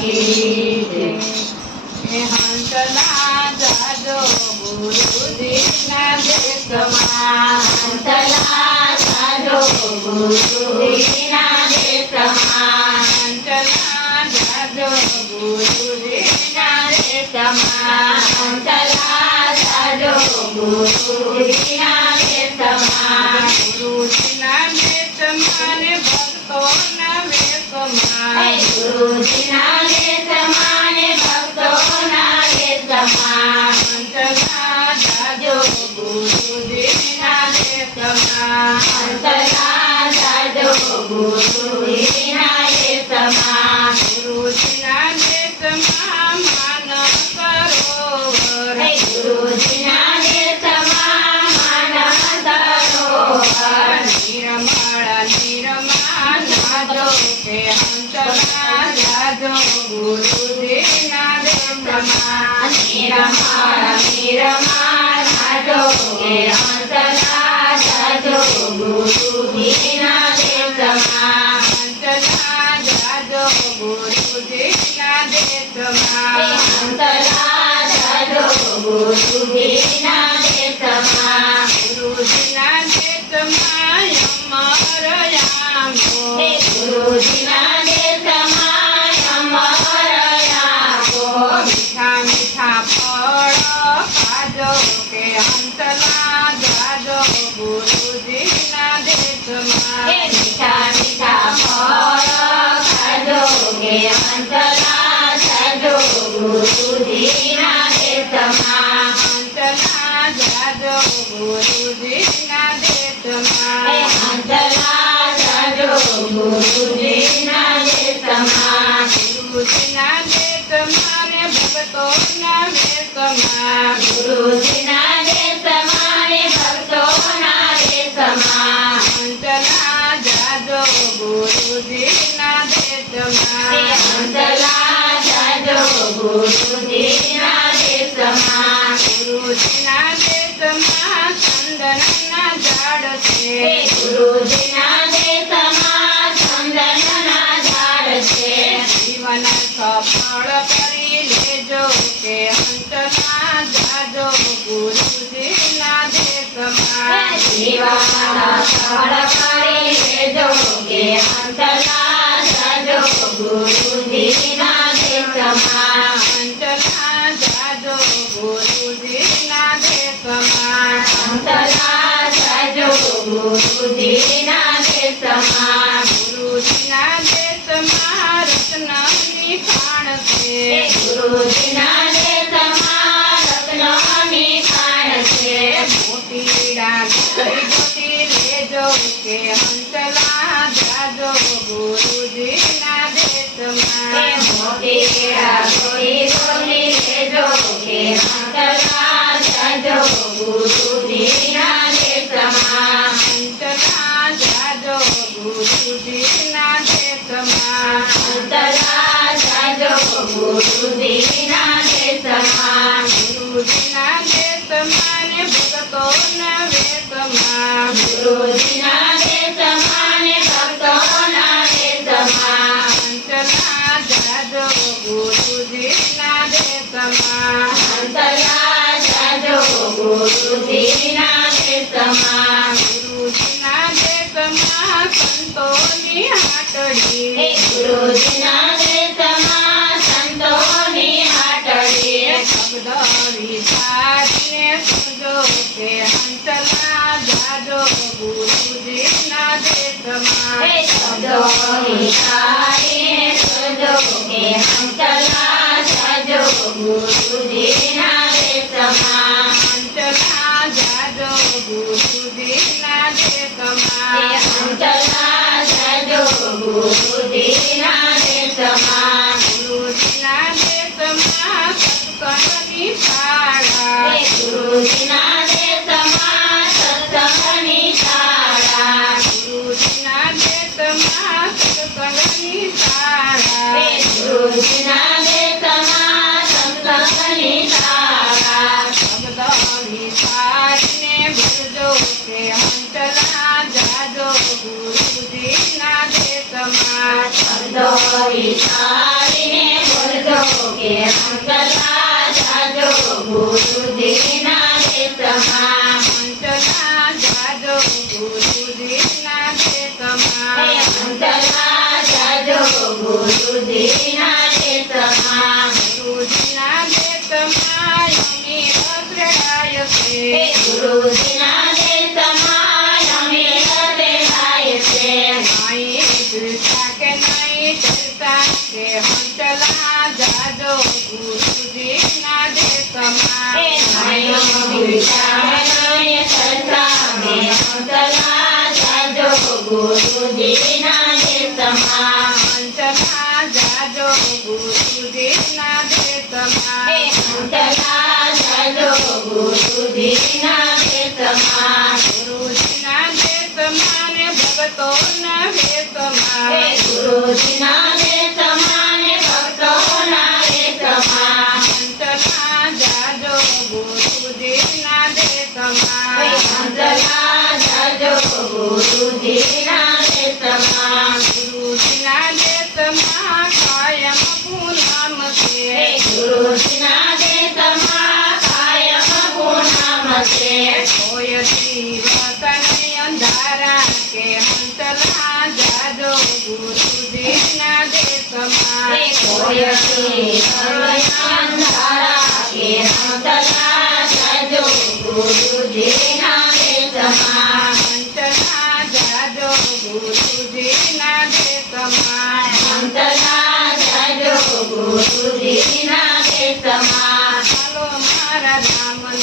કી જય। હંસલા જાજો ગુરુજીના દેશમાં, હંસલા જાજો ગુરુજીના દેશમાં, હંસલા જાજો ગુરુજીના દેશમાં, હંસલા જાજો ગુરુજીના દેશમાં, ગુરુજીના દેશમાં ને ભક્તોના વેશમાં, ગુરુજીના દેશમાં ને ભક્તોના વેશમાં, હંસલા જાજો ગુરુજીના દેશમાં, હંસલા જાજો ગુરુજીના દેશમાં, ગુરુજીના દેશમાં માનવ સરોવર, ગુરુજીના દેશમાં માનવ સરોવર, નિર્મળ નિર્મળ નાદો કે હંસલા જાજો ગુરુજીના દેશમાં, નિરમાર નિરમાર નાજો કે હંસલા જાજો ગુરુજીના દેશમાં, હંસલા જાજો ગુરુજીના દેશમાં, હંસલા જાજો ગુરુજીના દેશમાં, ગુરુજીના દેશમાં અમર આંબો, ગુરુજીના દેશમાં અમર આપો, મીઠા મીઠા ફળ ખાજો કે હંસલા જાજો ગુરુજીના દેશમાં, મીઠા મીઠા ફળ ખાજો કે હંસલા જાજો ગુરુજીના દેશમાં, હંસલા જાજો ગુરુજીના દેશમાં, હંસલા જાજો ગુરુજીના દેશમાં, ગુરુજીના દેશમાં ને ભક્તોના વેશમાં, ગુરુજીના દેશમાં ને ભક્તોના દેશમાં, હંસલા જાજો ગુરુજીના દેશમાં, હંસલા જાજો ગુરુજીના દેશમાં, ગુરુજીના દેશમાં ચંદનના ઝાડ છે, ગુરુજીના દેશમાં ચંદનના ઝાડ છે, જીવન સફળ કરી લેજો કે હંસલા જાજો ગુરુજીના દેશમાં, જીવન સફળ કરી લેજો કે હંસલા જાજો ગુરુજીના દેશમાં, હંસલા જાજો ગુરુજીના દેશમાં, હંસલા જાજો ગુરુજીના દેશમાં, ગુરુજીના દેશમાં રત્નની ખાણ છે, ગુરુજીના દેશમાં રત્નની ખાણ છે, મોતીડા ગોતી લેજો કે હંસલા જાજો ગુરુજીના દેશમાં, મોતીડા ગોળી ગોળી લેજો કે હંસલા જાજો ગુરુજીના દેશમાં, હંસલા જાજો ગુરુજીના દેશમાં, હંસલા જાજો ગુરુજીના દેશમાં, ગુરુજીના દેશમાં ને ભક્તોના વેશમાં, ગુરુજીના દેશમાં ને ભક્તોના દેશમાં, હંસલા જાજો ગુરુજીના દેશમાં, હંસલા જાજો ગુરુજીના દેશમાં, ગુરુજીના દેશમાં સંતોની હાટડી, ગુરુજીના દેશમાં સંતોની હાટડી, શબ્દ વિચારીને સુજો કે હંસલા જાજો ગુરુજીના દેશમાં, શબ્દો વિચારીને શોધો કે હંસલા જાજો ગુરુજીના દેશમાં, હંસલા જાજો ગુરુજીના દેશમાં, હંસલા જાજો ગુરુજીના દેશમાં, ગુરુજીના દેશમાં સત્સંગની શાળા, ગુરુજીના દેશમાં સત્સંગની શાળા, ગુરુજીના દેશમાં સત્સંગની શાળા, ગુરુજીના દેશમાં સત્સંગની શાળા, શબ્દ વિચારીને ભૂલજો કે હંસલા જાજો ગુરુજીના દેશમાં, શબ્દો વિચારીને કે હંસલા જાજો ગુરુજીના દેશમાં હંસલા જાજો ગુરુજીના દેશમાં હંસલા જાજો ગુરુજીના દેશમાં ગુરુજીના દેશમાં અમી રસડાય છે ગુરુજીના દેશમાં અમે રસેલાય છે નાઈ ચર્ચા કે નાઈ ચર્ચા કે હંસલા જાજો ગુરુજીના દેશમાં ગુરુજીના દેશમાં હંસલા જાજો ગુરુજીના દેશમાં હંસલા જાજો ગુરુજીના દેશમાં ગુરુજીના દેશમાં ને ભગતોના વેશમાં ગુરુજીના દેશમાં ને ભક્તોના દેશમાં હંસલા જાજો ગુરુજીના દેશમાં હંસલા જાજો ગુરુજીના